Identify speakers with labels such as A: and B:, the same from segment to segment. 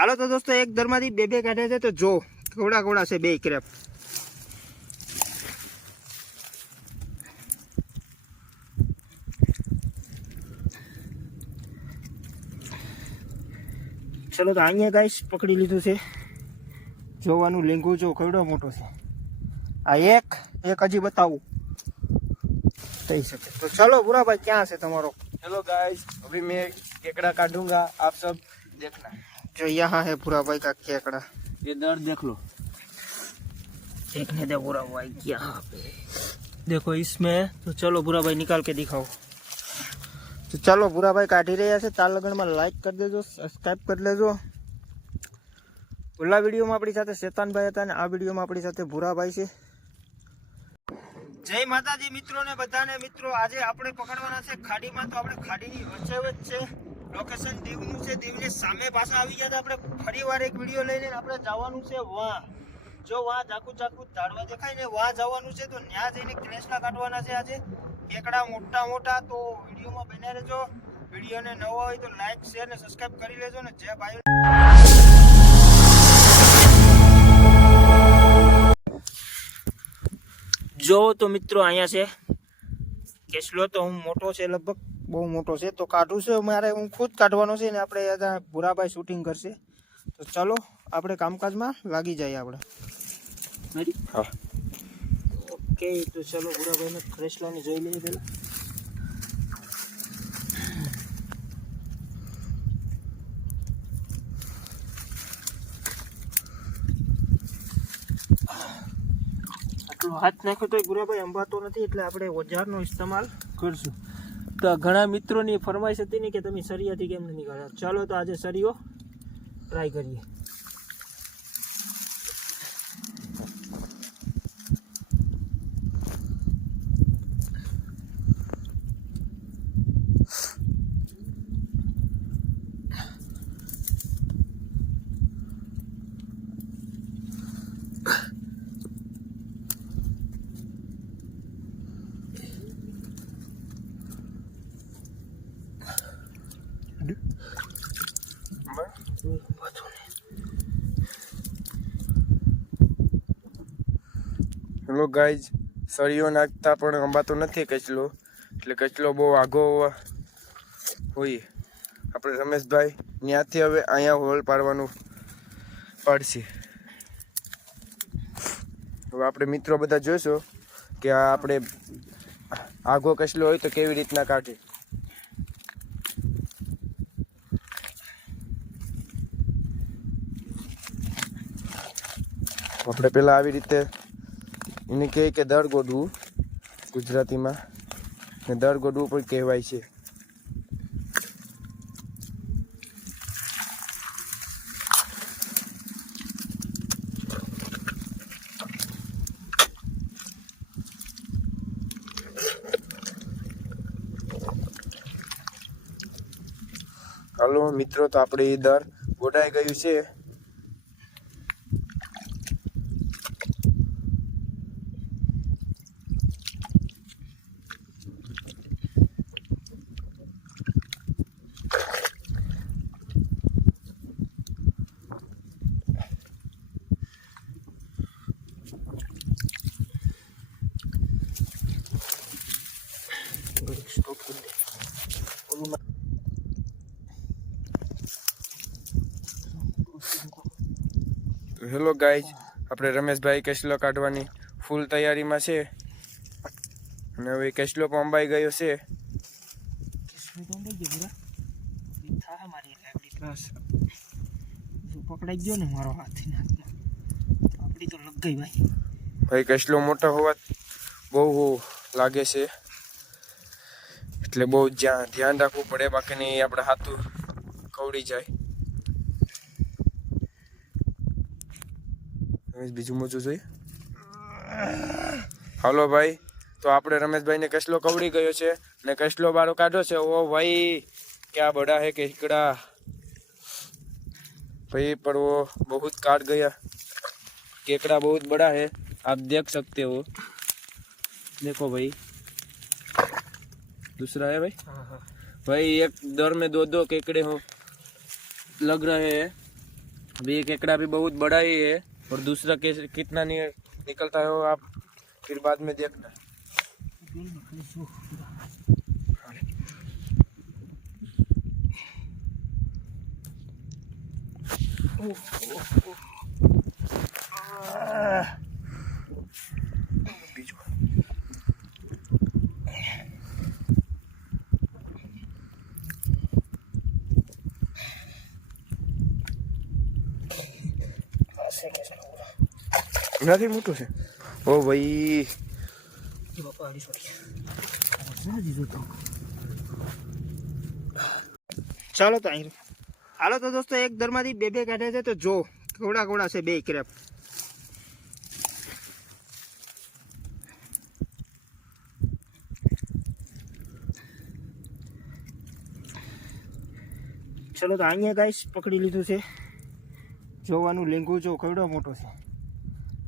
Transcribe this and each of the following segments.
A: હાલો તો દોસ્તો, એક ધરમાંથી બે બે કાઢે છે, તો જો ઘોડા ઘોડા છે બે ક્રેપ. ચલો તો અહીંયા ગાઈશ પકડી લીધું છે. જોવાનું લીંગુ જો કેવડો મોટો છે. આ એક એક હજી બતાવું. થઈ શકે. તો ચલો બુરાભાઈ ક્યાં છે તમારો?
B: ચલો ગાઈશ અભી મેં કેકડા કાઢુંગા, આપ સબ દેખના.
A: जो यहाँ है पूरा भाई का केकड़ा
B: ये दर देख लो
A: देखने दे पूरा भाई यहाँ पे देखो इसमें तो चलो बुरा भाई निकाल के दिखाओ તો ચાલો ભૂરાભાઈ કાઢી રહ્યા છે તાલ લગનમાં લાઈક કરી દેજો સબસ્ક્રાઈબ કરી લેજો ઓલા વિડીયોમાં આપણી સાથે શેતાનભાઈ હતા અને આ વિડીયોમાં આપણી સાથે ભૂરાભાઈ છે જય માતાજી મિત્રો ને બધાને મિત્રો આજે આપણે પકડવાના છે ખાડીમાં તો આપણે ખાડીની વચ્ચે વચ્ચે લોકેશન દીવનું છે, દીવની સામે પાછા આવી ગયા તો આપણે ફરી વાર એક વીડિયો લઈને આપણે જવાનું છે વાહ જો વાહ ઝાકુ ઝાકુ ધાડવા દેખાય ને વાહ જવાનું છે તો ત્યાં જઈને ક્રેશના કાઢવાના છે આજે. કેકડા મોટા મોટા તો વિડીયોમાં બને રહેજો. વિડીયોને નવો હોય તો લાઈક શેર ને સબસ્ક્રાઇબ કરી લેજો ને જે ભાઈ. જો તો મિત્રો અહીંયા છે. કેસલો તો હું મોટો છે લગભગ. બહુ મોટો છે. તો કાઢું છે મારે હું ખુદ કાઢવાનો છે ને આપણે ભૂરાભાઈ શૂટિંગ કરશે. તો ચલો આપણે કામકાજમાં લાગી જઈએ આપણે.
B: હા.
A: ઓકે તો ચલો ભૂરાભાઈને ક્રેસલાને જોઈ લઈએ પહેલાં. આટલો હાથ નાખ્યો તો ગુરાભાઈ અંબાતો નથી એટલે આપણે ઓજારનો ઇસ્તેમાલ કરશું. ઘણા મિત્રોની ફરમાઈશ હતી ને કે તમે સરિયાથી કેમ નથી કરતા? ચાલો તો આજે સરિયો ટ્રાય કરીએ.
B: હેલો ગાઈઝ સળીઓ નાખતા પણ અંબાતો નથી કચલો. એટલે કચલો બહુ આઘો હોય. આપણે રમેશભાઈ ત્યાંથી હવે અહીંયા હોલ પાડવાનું પાડશે. હવે આપણે મિત્રો બધા જોઈશું કે આ આપણે આઘો કચલો હોય તો કેવી રીતના કાઢે. આપણે પેલા આવી રીતે એને કહે કે દર ગોડવું ગુજરાતીમાં ને દર ગોડવું પણ કહેવાય છે. હાલો મિત્રો, તો આપણે એ દર ગોડાઈ ગયું છે. હેલો ગાઈઝ આપણે રમેશભાઈ કેસલો કાઢવાની ફૂલ તૈયારીમાં છે. અને હવે કેસલો પણ અંબાઈ ગયો છે.
A: પકડાઈ ગયો ને મારો હાથ એના તો લગ ભાઈ.
B: ભાઈ કેસલો મોટો હોવા બહુ લાગે છે. એટલે બહુ જ્યાં ધ્યાન રાખવું પડે બાકી નહીં આપણે હાથું કવડી જાય. રમેશ બીજું મોજું જોઈએ હાલો ભાઈ તો આપણે રમેશભાઈને કસલો કવડી ગયો છે ને કસલો બારો કાઢો છે ઓ ભાઈ ક્યાં બડા હે કેકડા भाई पर वो बहुत काट गया केकड़ा बहुत बड़ा है आप देख सकते हो देखो भाई दूसरा है भाई
A: હા હા
B: भाई एक दर में दो दो केकड़े हो लग रहे हैं अभी ये केकड़ा भी बहुत बड़ा ही है और दूसरा केस कितना निकलता है वो आप फिर बाद में देखना। બીજું નથી મોટું છે? ઓ ભાઈ.
A: ચાલો તો અહીં. હાલો તો દોસ્તો, એક દરમાંથી બે બે કાઢે છે, તો જો ઘોડા ઘોડા છે બે ક્રેપ. ચલો તો અહીંયા ગાઈશ પકડી લીધું છે. જોવાનું લીંગુ જો કેવડો મોટો છે.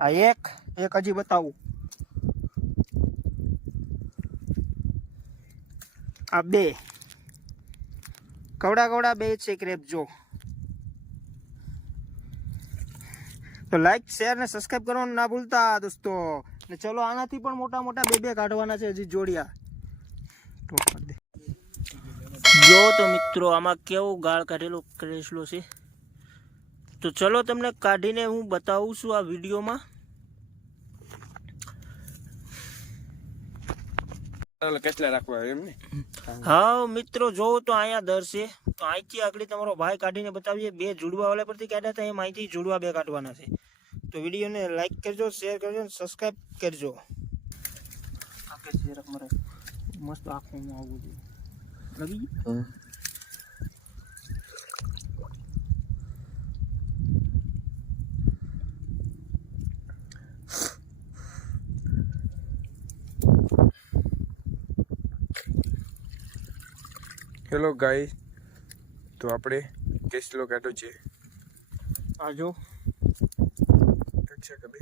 A: આ એક એક હજી બતાવું. આ બે. કવડા કવડા બે છે ક્રેપ, જો. તો લાઈક શેર ને સબસ્ક્રાઈબ કરવાનું ના ભૂલતા દોસ્તો. ને ચલો આનાથી પણ મોટા મોટા બે બે કાઢવાના છે હજી જોડિયા. જો તો મિત્રો, આમાં કેવું ગાળ કાઢેલો ક્રેસલો છે. તો ચલો તમને કાઢીને હું બતાવું છું આ વિડીયોમાં.
B: ચાલો કેટલા રાખવા એમ ને
A: હા મિત્રો જોવો તો અહીંયા દર છે. તો અહીંથી આગળ તમારો ભાઈ કાઢીને બતાવીએ. બે જુડવા વાળા પરથી કાઢ્યા હતા એમ અહીંથી જુડવા બે કાઢવાના છે. તો વિડીયોને લાઈક કરજો શેર કરજો અને સબસ્ક્રાઈબ કરજો. મસ્ત આંખોમાં આવવું જોઈએ લગી
B: હેલો ગાય તો આપણે કેટલો કાઢો છે.
A: આ જો
B: છે કબે.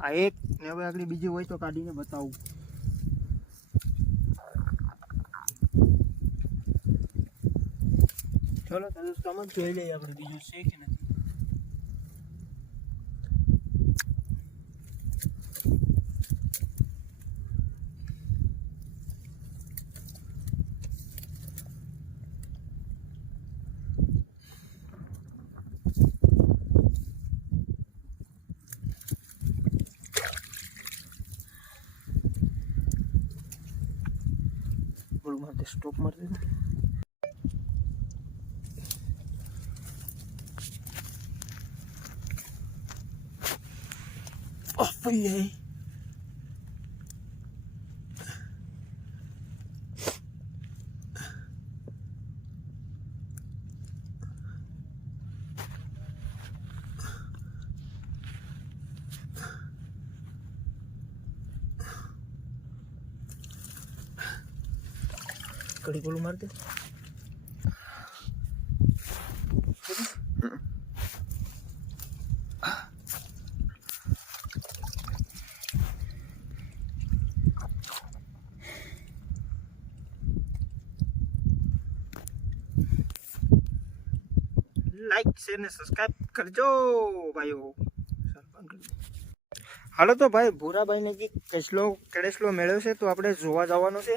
A: આ એક ને હવે આગળ બીજી હોય તો કાઢીને બતાવું. ચલો તમે સમજ જોઈ લઈએ આપણે બીજું છે બોલું મારે સ્ટોપ મારી દીધું Oh, ભાઈ કડી બોલું મારી લાઈક શેર ને સબસ્ક્રાઇબ કરજો, ભાઈઓ. હાલો તો ભાઈ, ભૂરાભાઈને કે કેસલો કેડેસલો મેળ્યો છે, તો આપણે જોવા જવાનો છે.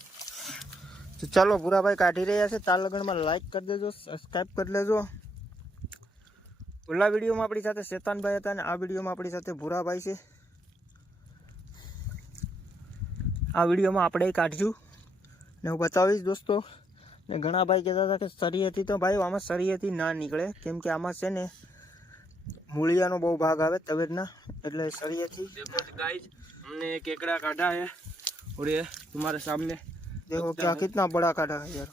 A: તો ચાલો ભૂરાભાઈ કાઢી રહ્યા છે તાલ લગનમાં લાઈક કરી દેજો સબસ્ક્રાઈબ કરી લેજો ઓલા વિડીયોમાં આપણી સાથે શેતાનભાઈ હતા અને આ વિડીયોમાં આપણી સાથે ભૂરાભાઈ છે આ વિડીયોમાં આપણે કાઢ્યું ને હું બતાવીશ દોસ્તો ને ઘણા ભાઈ કહેતા હતા કે સરી હતી તો ભાઈ આમાં સરી હતી ના નીકળે કેમ કે આમાં છે ને મૂળિયાનો બહુ ભાગ આવે તવેરના એટલે સરી હતી
B: देखो गाइस हमने ये केकड़ा काटा है और ये तुम्हारे सामने
A: देखो क्या कितना बड़ा काटा है यार।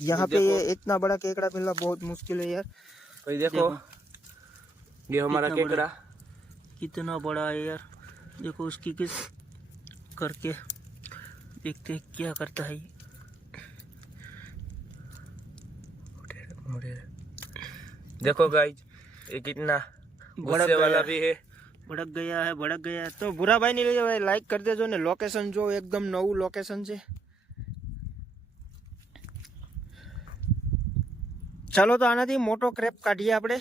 A: यहाँ पे ये इतना बड़ा केकड़ा मिलना बहुत मुश्किल है यार।
B: भाई देखो। ये हमारा केकड़ा।
A: कितना बड़ा है यार। देखो उसकी किस करके देखते हैं क्या करता है।
B: देखो गाइज़ ये कितना गुस्से वाला भी है।
A: ભડક ગયા હે, ભડક ગયા તો ભૂરાભાઈ ની લેજો ભાઈ લાઈક કરી દેજો ને લોકેશન જો એકદમ નવું લોકેશન છે. ચાલો તો આનાથી મોટો ક્રેપ કાઢીએ આપણે.